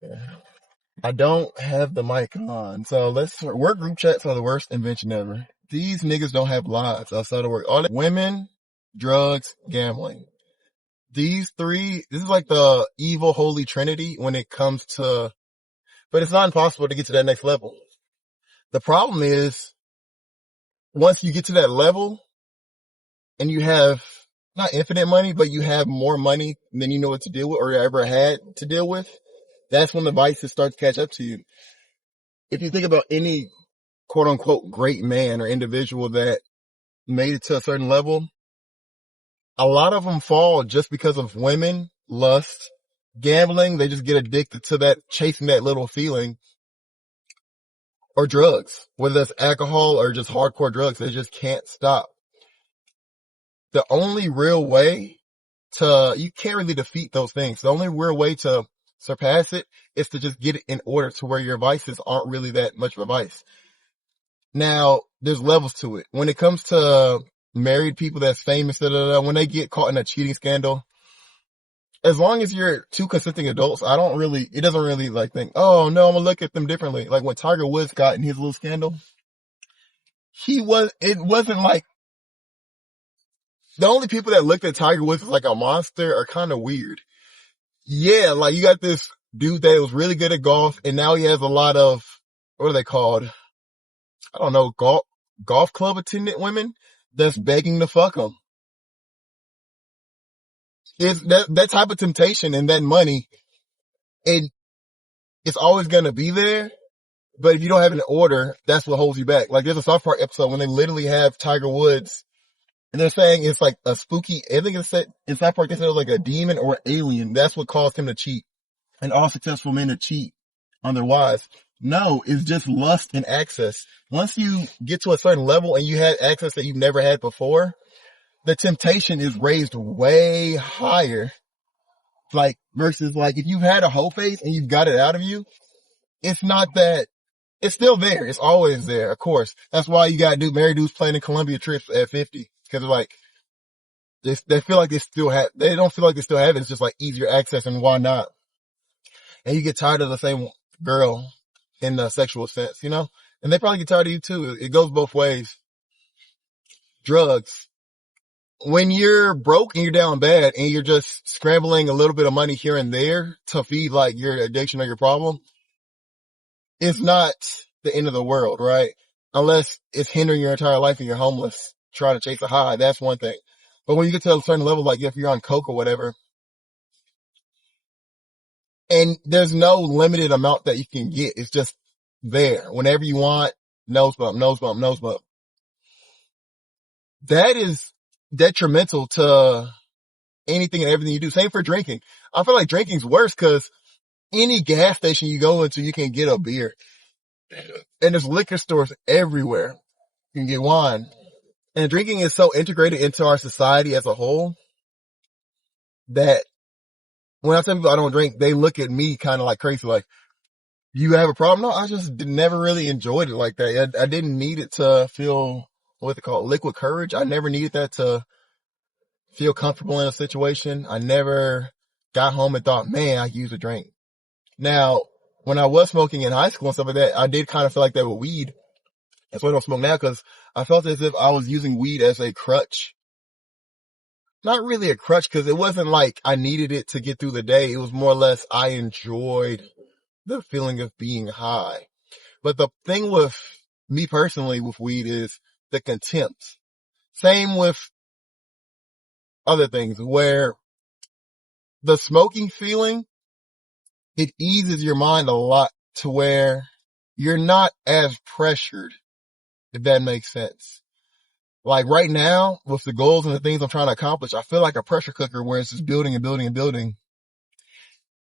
Yeah. I don't have the mic on. So work group chats are the worst invention ever. These niggas don't have lives outside of work. All that women, drugs, gambling. These three, this is like the evil holy trinity when it comes to, but it's not impossible to get to that next level. The problem is once you get to that level and you have not infinite money, but you have more money than you know what to deal with or ever had to deal with, that's when the vices start to catch up to you. If you think about any quote unquote great man or individual that made it to a certain level, a lot of them fall just because of women, lust, gambling. They just get addicted to that, chasing that little feeling, or drugs, whether that's alcohol or just hardcore drugs. They just can't stop. The only real way you can't really defeat those things. The only real way to surpass it is to just get it in order to where your vices aren't really that much of a vice. Now, there's levels to it. When it comes to married people that's famous, when they get caught in a cheating scandal, as long as you're two consenting adults, it doesn't really like think, oh no, I'm gonna look at them differently. Like when Tiger Woods got in his little scandal, it wasn't like, the only people that looked at Tiger Woods as like a monster are kind of weird. Yeah, like you got this dude that was really good at golf and now he has a lot of, what are they called? I don't know, golf club attendant women that's begging to fuck him. It's that type of temptation and that money, and it's always gonna be there. But if you don't have an order, that's what holds you back. Like there's a South Park episode when they literally have Tiger Woods and they're saying it's like a spooky, I think it's said in South Park, they said it was like a demon or an alien. That's what caused him to cheat. And all successful men to cheat on their wives. No, it's just lust and access. Once you get to a certain level and you had access that you've never had before, the temptation is raised way higher. Like versus like if you've had a whole phase and you've got it out of you, it's not that, it's still there. It's always there, of course. That's why you got married dudes planning Columbia trips at 50. Cause like, they feel like they don't feel like they still have it. It's just like easier access and why not? And you get tired of the same girl in the sexual sense, you know? And they probably get tired of you too. It goes both ways. Drugs. When you're broke and you're down bad and you're just scrambling a little bit of money here and there to feed like your addiction or your problem, it's not the end of the world, right? Unless it's hindering your entire life and you're homeless, trying to chase a high, that's one thing. But when you get to a certain level, like if you're on coke or whatever, and there's no limited amount that you can get, it's just there whenever you want, nose bump, nose bump, nose bump. That is detrimental to anything and everything you do. Same for drinking. I feel like drinking's worse because any gas station you go into, you can get a beer. And there's liquor stores everywhere. You can get wine. And drinking is so integrated into our society as a whole that when I tell people I don't drink, they look at me kind of like crazy, like, you have a problem? No, I just never really enjoyed it like that. I didn't need it to feel, what they call it, liquid courage. I never needed that to feel comfortable in a situation. I never got home and thought, man, I could use a drink. Now, when I was smoking in high school and stuff like that, I did kind of feel like that with weed. That's why I don't smoke now, because I felt as if I was using weed as a crutch. Not really a crutch, because it wasn't like I needed it to get through the day. It was more or less I enjoyed the feeling of being high. But the thing with me personally with weed is the contempt. Same with other things where the smoking feeling, it eases your mind a lot to where you're not as pressured, if that makes sense. Like right now, with the goals and the things I'm trying to accomplish, I feel like a pressure cooker where it's just building and building and building.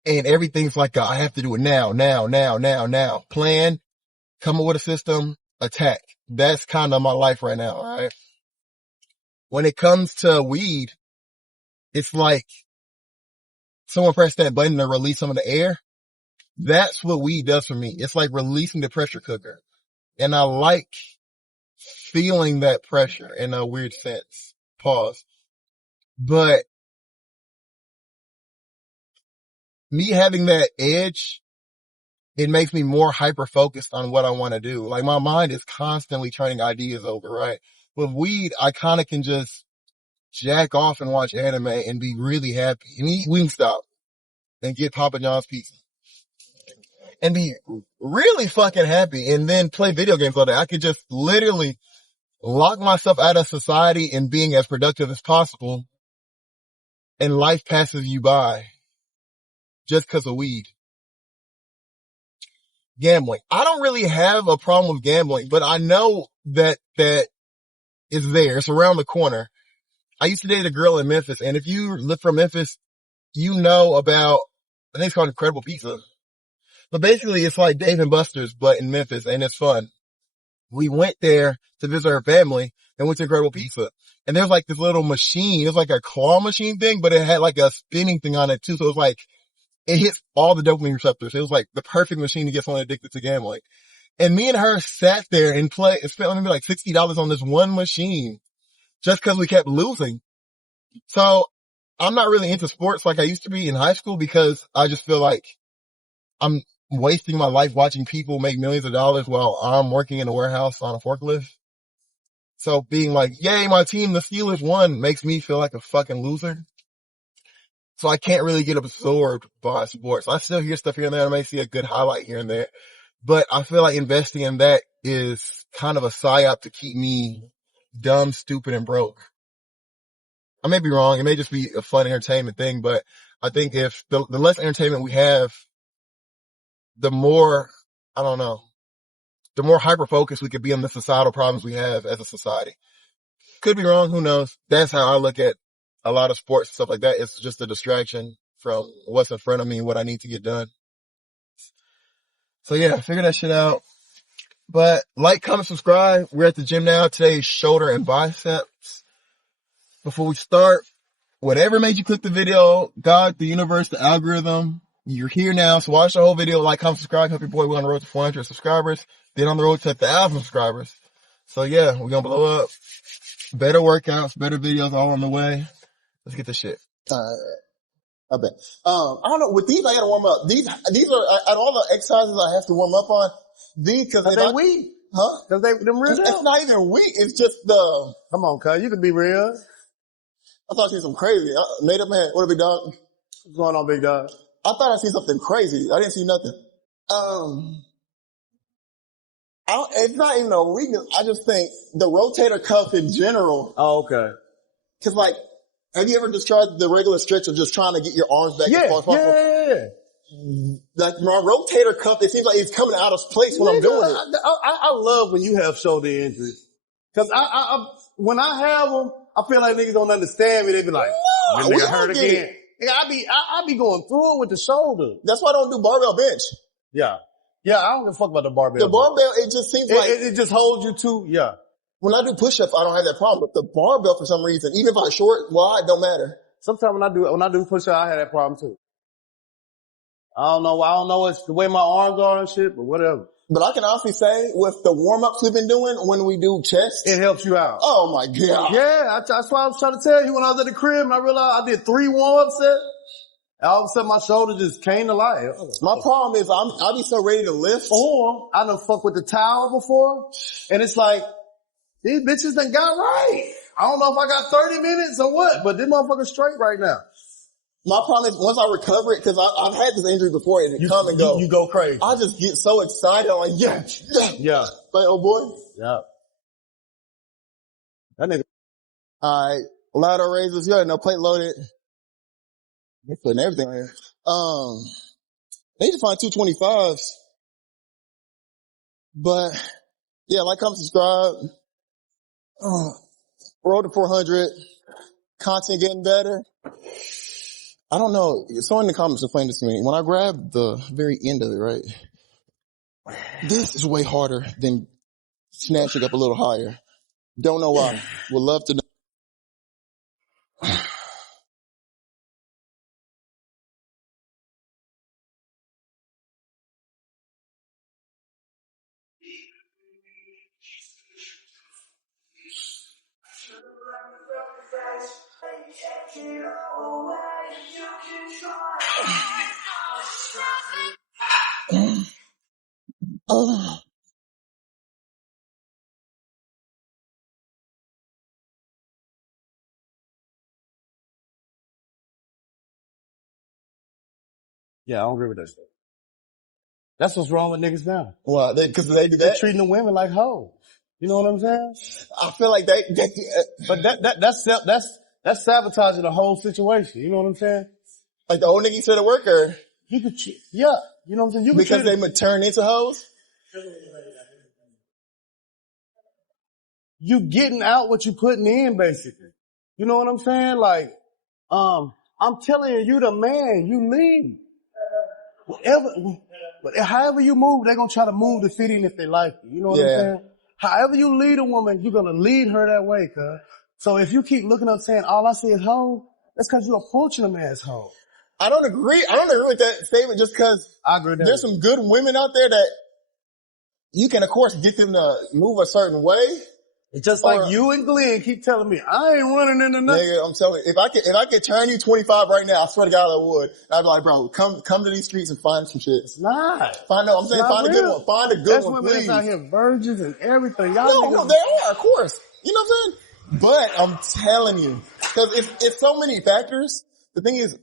And everything's like, I have to do it now, now, now, now, now. Plan, come up with a system, attack. That's kind of my life right now, alright? When it comes to weed, it's like someone pressed that button to release some of the air. That's what weed does for me. It's like releasing the pressure cooker. And I like feeling that pressure in a weird sense. Pause. But me having that edge it makes me more hyper focused on what I want to do. Like my mind is constantly turning ideas over, right? With weed, I kind of can just jack off and watch anime and be really happy and eat Wingstop and get Papa John's pizza and be really fucking happy and then play video games all day. I could just literally lock myself out of society and being as productive as possible, and life passes you by just because of weed. Gambling. I don't really have a problem with gambling, but I know that is there. It's around the corner. I used to date a girl in Memphis, and if you live from Memphis, you know about, I think it's called Incredible Pizza. But basically it's like Dave and Buster's, but in Memphis, and it's fun. We went there to visit her family and went to Incredible Pizza. And there's like this little machine. It was like a claw machine thing, but it had like a spinning thing on it too. So it was like, it hits all the dopamine receptors. It was like the perfect machine to get someone addicted to gambling. And me and her sat there and spent maybe like $60 on this one machine just because we kept losing. So I'm not really into sports like I used to be in high school because I just feel like I'm wasting my life watching people make millions of dollars while I'm working in a warehouse on a forklift. So being like, yay, my team, the Steelers won, makes me feel like a fucking loser. So I can't really get absorbed by sports. I still hear stuff here and there. I may see a good highlight here and there, but I feel like investing in that is kind of a psyop to keep me dumb, stupid, and broke. I may be wrong. It may just be a fun entertainment thing, but I think if the less entertainment we have, the more, I don't know, the more hyper-focused we could be on the societal problems we have as a society. Could be wrong. Who knows? That's how I look at a lot of sports and stuff like that. It's just a distraction from what's in front of me and what I need to get done. So yeah, figure that shit out. But like, comment, subscribe. We're at the gym now. Today's shoulder and biceps. Before we start, whatever made you click the video, God, the universe, the algorithm, you're here now. So watch the whole video, like, comment, subscribe, help your boy. We're on the road to 400 subscribers. Then on the road to 1,000 subscribers. So yeah, we're going to blow up. Better workouts, better videos all on the way. Let's get this shit. I bet. I don't know. With these, I gotta warm up. These are, out of all the exercises I have to warm up on, these, cause they weak. Huh? Cause them real. It's not even weak. It's just the. Come on, cuz. You can be real. I thought I seen some crazy. Made up man. What a big dog. What's going on, big dog? I thought I seen something crazy. I didn't see nothing. It's not even a weakness. I just think the rotator cuff in general. Oh, okay. Cause like, have you ever just tried the regular stretch of just trying to get your arms back as far as possible? Yeah. Like my rotator cuff, it seems like it's coming out of place when I'm doing it. I love when you have shoulder injuries. Cause when I have them, I feel like niggas don't understand me. They be like, no, nigga hurt again. I be going through it with the shoulder. That's why I don't do barbell bench. Yeah. Yeah, I don't give a fuck about the barbell. The barbell, it just seems like. It just holds you to, yeah. When I do push-ups, I don't have that problem. But the barbell, for some reason, even if I'm short, wide, don't matter. Sometimes when I do push-ups, I have that problem too. I don't know it's the way my arms are and shit, but whatever. But I can honestly say, with the warm-ups we've been doing when we do chest. It helps you out. Oh my God. Yeah, that's why I was trying to tell you when I was at the crib and I realized I did 3 warm-up sets. And all of a sudden my shoulder just came to life. My problem is I'll be so ready to lift. Or I done fuck with the towel before. And it's like, these bitches done got right. I don't know if I got 30 minutes or what, but this motherfucker's straight right now. My problem is once I recover it, cause I've had this injury before and it come and go. You go crazy. I just get so excited. I'm like, yeah. Like, oh boy. Yeah. That nigga. Alright. Ladder raises. Yeah, no plate loaded. They're putting everything on here. They need to find 225s. But yeah, like, comment, subscribe. Road to 400. Content getting better. I don't know. Someone in the comments explained this to me. When I grab the very end of it, right? This is way harder than snatching up a little higher. Don't know why. Would love to know. Yeah, I don't agree with that stuff. That's what's wrong with niggas now. Well, because they do They're that. treating the women like hoes. You know what I'm saying? I feel like But that's sabotaging the whole situation. You know what I'm saying? like the old nigga said at work, or You could, yeah. You know what I'm saying? You could because they would turn into hoes. you getting out what you putting in, basically. You know what I'm saying? Like, I'm telling you, you the man. You lead. However you move, they're gonna try to move to fit in if they like you. You know what I'm saying? However you lead a woman, you're gonna lead her that way, cuz. So if you keep looking up saying, all I see is hoe, that's cause you're approaching them as hoe. I don't agree with that statement just cause I agree with that. there's some good women out there that you can of course get them to move a certain way. It's just like you and Glenn keep telling me, I ain't running into nothing. Nigga, I'm telling you, if I could turn you 25 right now, I swear to God I would. I'd be like, bro, come to these streets and find some shit. It's not. Find a good one. Find a good one, please. That's women that's out here virgins and everything. No, there are, of course. You know what I'm saying? But I'm telling you, cause it's so many factors. The thing is,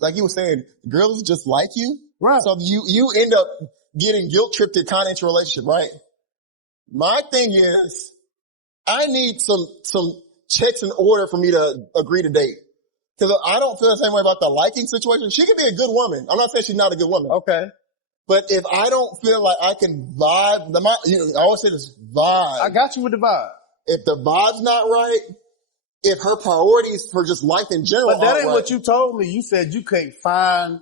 like you were saying, girls just like you. Right. So you end up getting guilt tripped kind of into a relationship, right? My thing is, I need some checks in order for me to agree to date. Cause I don't feel the same way about the liking situation. She can be a good woman. I'm not saying she's not a good woman. Okay. But if I don't feel like I can vibe, I always say this, vibe. I got you with the vibe. If the vibe's not right, if her priorities for just life in general But that ain't right, what you told me. You said you can't find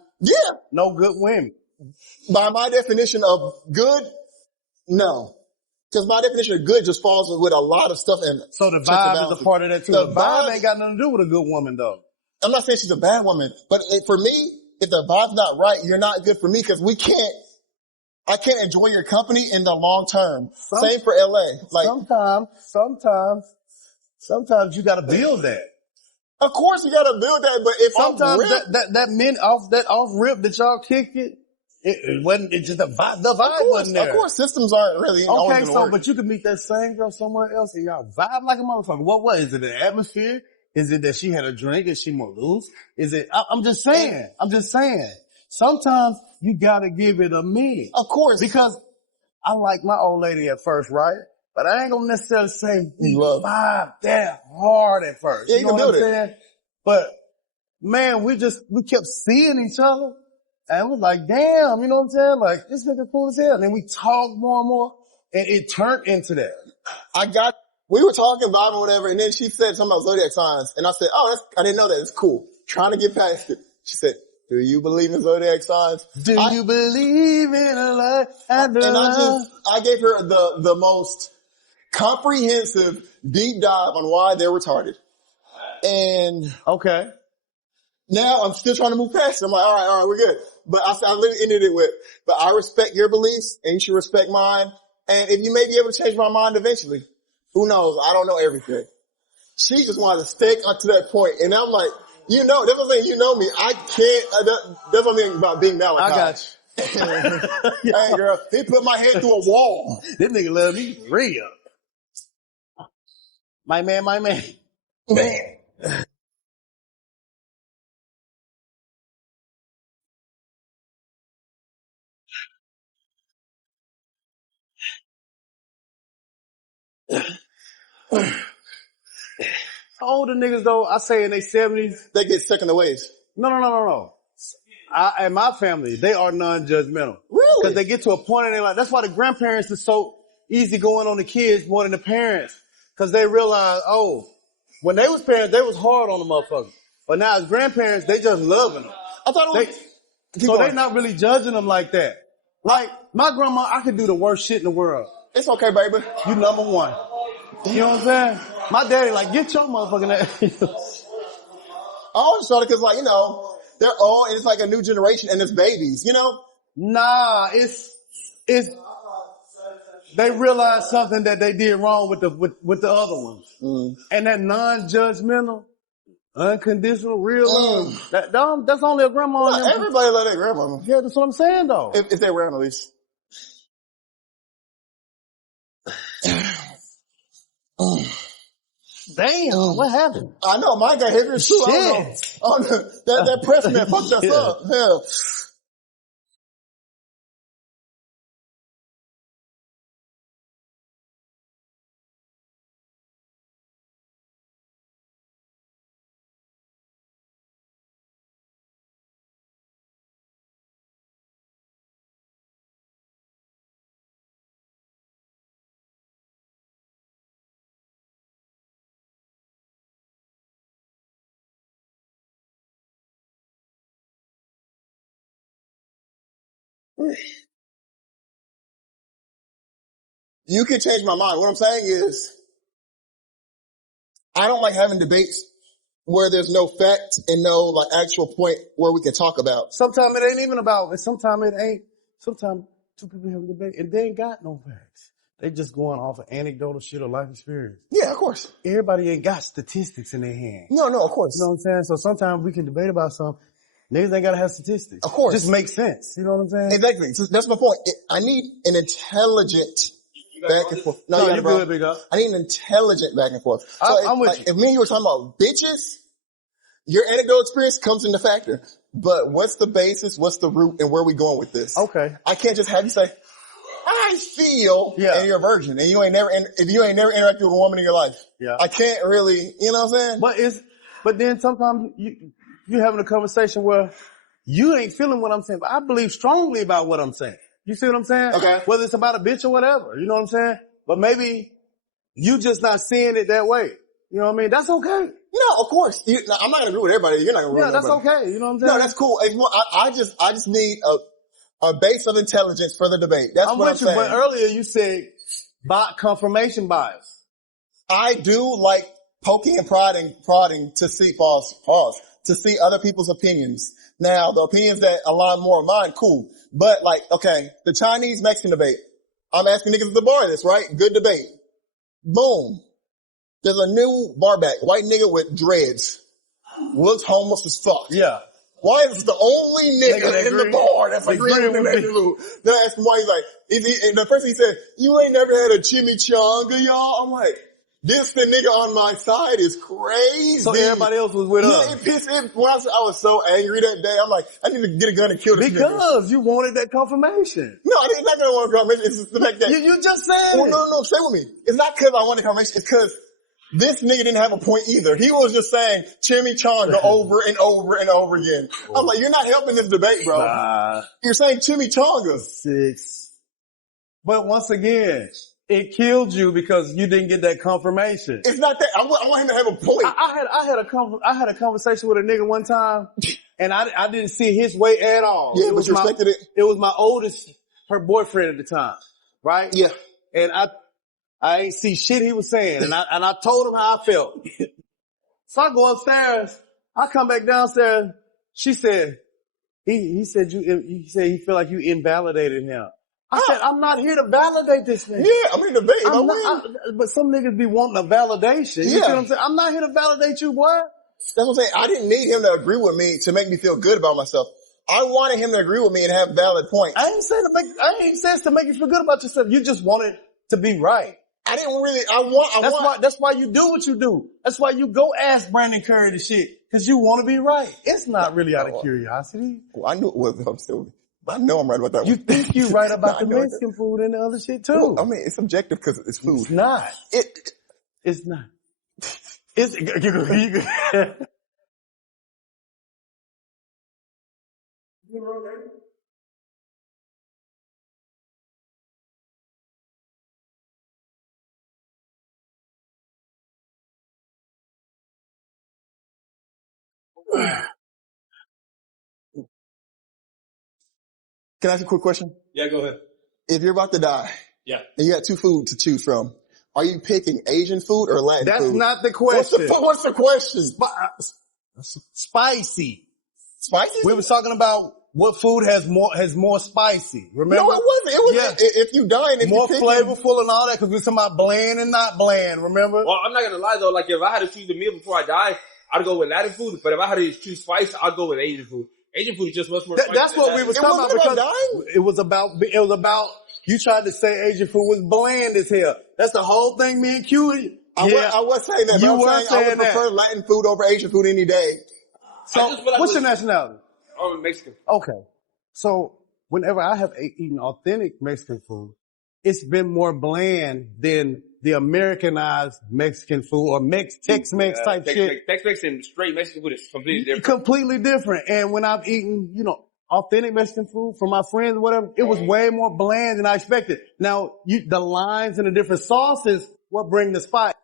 no good women. By my definition of good, no. Because my definition of good just falls with a lot of stuff. And so the vibe is a part of that too. The vibe ain't got nothing to do with a good woman though. I'm not saying she's a bad woman, but for me, if the vibe's not right, you're not good for me because I can't enjoy your company in the long term. Same for LA. Like sometimes you gotta build that. Of course you gotta build that, but if sometimes that men off rip that y'all kicked it wasn't, it just the vibe wasn't there. Of course systems aren't really always gonna work. But you can meet that same girl somewhere else and y'all vibe like a motherfucker. What is it, the atmosphere? Is it that she had a drink? Is she more loose? Is it, I'm just saying. Sometimes you gotta give it a minute. Of course. Because I like my old lady at first, right? But I ain't gonna necessarily say we vibe that hard at first. Yeah, you know what I'm saying? But man, we kept seeing each other and we're like, damn, you know what I'm saying? Like, this nigga cool as hell. And then we talked more and more and it turned into that. We were talking about it or whatever, and then she said something about zodiac signs, and I said, I didn't know that. It's cool. Trying to get past it. She said, do you believe in zodiac signs? Do you believe in a life and I gave her the most comprehensive deep dive on why they're retarded. And okay. Now I'm still trying to move past it. I'm like, all right, we're good. But I literally ended it with, but I respect your beliefs and you should respect mine. And if you may be able to change my mind eventually, who knows? I don't know everything. She just wanted to stick up to that point. And I'm like, that's what I'm saying. You know me. I can't, that's what I mean about being Malachi. I got you. Hey girl, he put my head through a wall. This nigga love me real. My man. Man. Older niggas though, I say in their 70s. They get stuck in the ways. No. In my family, they are non-judgmental. Really? Cause they get to a point in their life. That's why the grandparents are so easy going on the kids more than the parents. Cause they realize, when they was parents, they was hard on the motherfucker. But now as grandparents, they just loving them. I thought it was, they not really judging them like that. Like, my grandma, I could do the worst shit in the world. It's okay, baby. You number one. You know what I'm saying? My daddy like, get your motherfucking ass. I always thought it cause like, they're all, and it's like a new generation and it's babies, Nah, it's, they realized something that they did wrong with the other ones. Mm. And that non-judgmental, unconditional, real love, that's only a grandma. Well, everybody love their grandmama. Yeah, that's what I'm saying though. If they're around at least. Damn, what happened? I know, mine got heavier too. Shit. I don't know. That press man fucked us up. Hell. You can change my mind. What I'm saying is, I don't like having debates where there's no fact and no like actual point where we can talk about. Sometimes it ain't even about it. Sometimes it ain't. Sometimes two people have a debate and they ain't got no facts. They just going off of anecdotal shit or life experience. Yeah, of course. Everybody ain't got statistics in their hands. No, of course. You know what I'm saying? So sometimes we can debate about something. Niggas ain't gotta have statistics. Of course. Just makes sense. You know what I'm saying? Exactly. So that's my point. I need an intelligent back and forth. No, you you're bro. good, big up. I need an intelligent back and forth. So I'm with you. If me and you were talking about bitches, your anecdotal experience comes into factor. But what's the basis? What's the root? And where are we going with this? Okay. I can't just have you say, I feel, and you're a virgin, and if you ain't never interacted with a woman in your life. Yeah. I can't really, you know what I'm saying? But then sometimes you're having a conversation where you ain't feeling what I'm saying, but I believe strongly about what I'm saying. You see what I'm saying? Okay. Whether it's about a bitch or whatever, you know what I'm saying? But maybe you just not seeing it that way. You know what I mean? That's okay. No, of course. I'm not gonna agree with everybody. You're not gonna agree with everybody. Yeah, that's okay. You know what I'm saying? No, that's cool. I just need a base of intelligence for the debate. That's what I'm saying. But earlier you said confirmation bias. I do like poking and prodding to see to see other people's opinions. Now, the opinions that align more with mine, cool. But like, okay, the Chinese-Mexican debate. I'm asking niggas at the bar this, right? Good debate. Boom. There's a new barback, white nigga with dreads. Looks homeless as fuck. Yeah. Why is this the only nigga in the bar that's agreeing with me? Then I asked him why he's like, and the first thing he said, you ain't never had a chimichanga, y'all? I'm like, this the nigga on my side is crazy. So everybody else was with us. Yeah, it pissed me. I was so angry that day. I'm like, I need to get a gun and kill this nigga. Because you wanted that confirmation. No, I didn't. Not gonna want confirmation. It's just the fact that you just said. Well, no, stay with me. It's not because I wanted confirmation. It's because this nigga didn't have a point either. He was just saying chimichanga over and over and over again. I'm like, you're not helping this debate, bro. Nah. You're saying chimichanga. 6. But once again, it killed you because you didn't get that confirmation. It's not that. I want him to have a point. I had a conversation with a nigga one time, and I didn't see his way at all. Yeah, but you respected it. It was my oldest, her boyfriend at the time, right? Yeah. And I ain't see shit he was saying, and I told him how I felt. So I go upstairs, I come back downstairs. She said, he said he feel like you invalidated him. I said, I'm not here to validate this nigga. Yeah, I'm in the debate. But some niggas be wanting a validation. You see what I'm saying? I'm not here to validate you, boy. That's what I'm saying. I didn't need him to agree with me to make me feel good about myself. I wanted him to agree with me and have valid points. I ain't saying to make you feel good about yourself. You just wanted to be right. I didn't really, That's why you do what you do. That's why you go ask Brandon Curry the shit. Cause you want to be right. It's not really out of curiosity. Well, I knew it was. I know I'm right about that one. You think you're right about the Mexican food and the other shit too. Well, I mean, it's subjective because it's food. It's not. It's not. It's, Can I ask you a quick question? Yeah, go ahead. If you're about to die, Yeah, and you got 2 food to choose from, are you picking Asian food or Latin food? That's not the question. What's the question? Spicy. Spicy? We was talking about what food has more spicy. Remember? No, it wasn't. It was if you die and if more you flavorful and all that, because we were talking about bland and not bland. Remember? well, I'm not gonna lie though, like if I had to choose a meal before I die, I'd go with Latin food, but if I had to choose spice, I'd go with Asian food. Asian food is just much more spicy. That's what we was talking about because dying? it was about you tried to say Asian food was bland as hell. That's the whole thing me and Q. I was saying that. You were saying I would prefer Latin food over Asian food any day. So what's your nationality? I'm Mexican. Okay. So whenever I have eaten authentic Mexican food, it's been more bland than the Americanized Mexican food or Tex-Mex type shit. Tex-Mex and straight Mexican food is completely different. Completely different. And when I've eaten, authentic Mexican food from my friends or whatever, it was way more bland than I expected. Now, the lines and the different sauces, what bring the spice?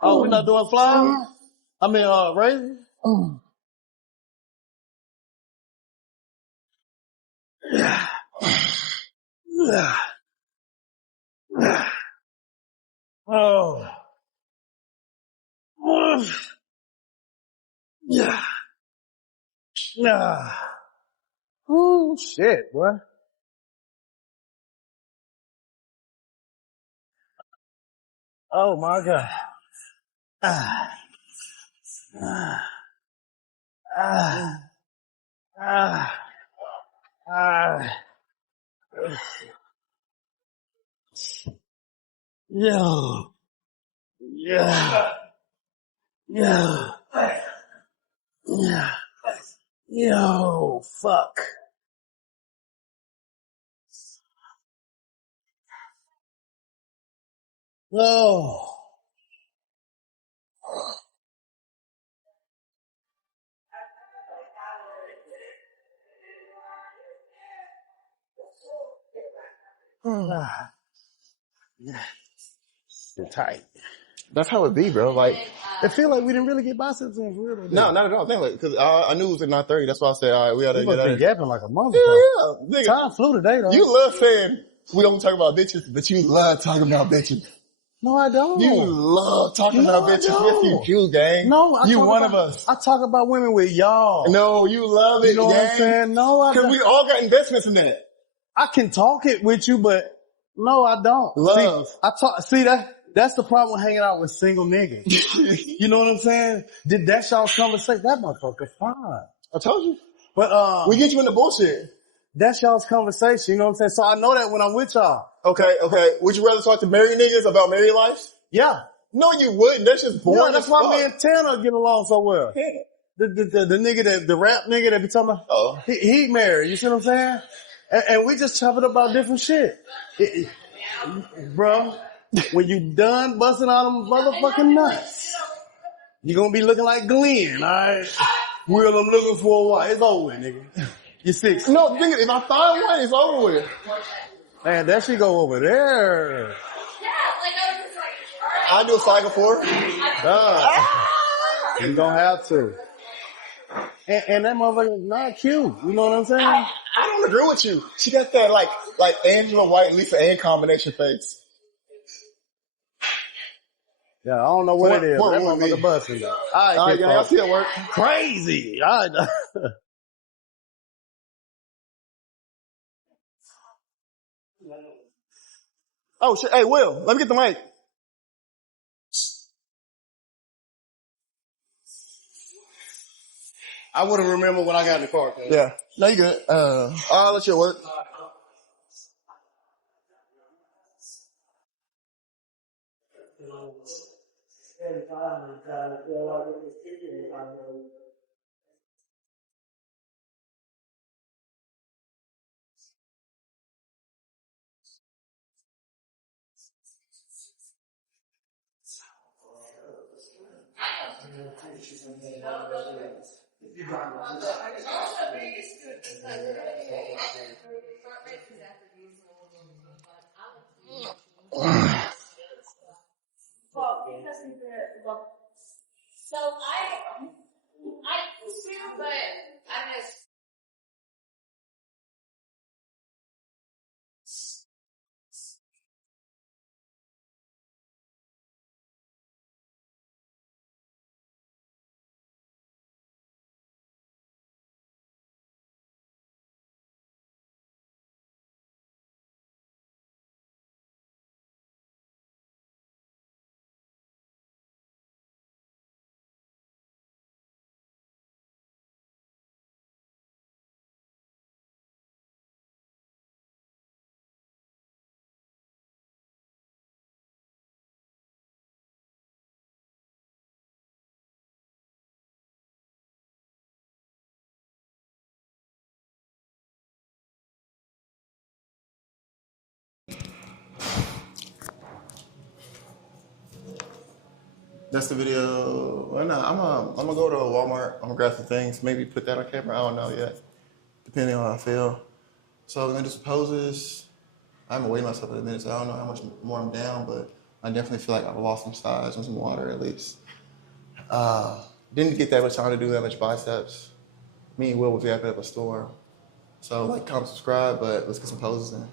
Oh, we're not doing flour? I mean, raisins? Oh. Yeah. Oh, shit, boy. Oh, my God. Ah. Ah. Ah. Ah. Ah. Yo. Yeah. Yeah. Yeah. Yo, fuck. Oh. Ah. You're tight. That's how it be, bro. Like, It feel like we didn't really get biceps in for real. no, not at all. Think like, cause I knew it was at 9:30. That's why I said, all right, we gotta We get must out been of here. gapping like a motherfucker. Yeah, nigga. Time flew today, though. You love saying we don't talk about bitches, but you love talking about bitches. No, I don't. You love talking about bitches. Yes, you do, gang. No, you one of us. I talk about women with y'all. No, you love it, You know what I'm saying? No, I Cause don't. we all got investments in that. I can talk it with you, but no, I don't. Love. That's the problem with hanging out with single niggas. You know what I'm saying? That's y'all's conversation. That motherfucker fine. I told you. But, we get you in the bullshit. that's y'all's conversation. You know what I'm saying? So I know that when I'm with y'all. Okay. Would you rather talk to married niggas about married life? Yeah. No, you wouldn't. That's just boring. Yeah, that's why me and Tanner get along so well. Yeah. The nigga the rap nigga that be talking about, Oh. he married. You see what I'm saying? And we just chopping about different shit. Bro, when you done busting all them motherfucking nuts, you gonna be looking like Glenn, alright? Will, I'm looking for a while. It's over with, nigga. You're 6. No, the thing is, if I find one, it's over with. Man, that shit go over there. I do a cycle for her. You gonna have to. And that motherfucker not cute. You know what I'm saying? I don't agree with you. She got that like Angela White and Lisa Ann combination face. Yeah, I don't know what it is. What That would motherfucker be? busting though. All right, gang, I'll see you at work. Crazy. All right. Oh shit! Hey, Will, let me get the mic. I wouldn't remember when I got in the car. Cause Yeah, no, you good. I'll let you at work. That's the video. Well, no, I'm gonna go to Walmart. I'm gonna grab some things. Maybe put that on camera. I don't know yet, depending on how I feel. So we're gonna do some poses. I haven't weighed myself in a minute, so I don't know how much more I'm down, but I definitely feel like I've lost some size and some water at least. Didn't get that much time to do that much biceps. Me and Will was at a store, So like, comment, subscribe, but let's get some poses in.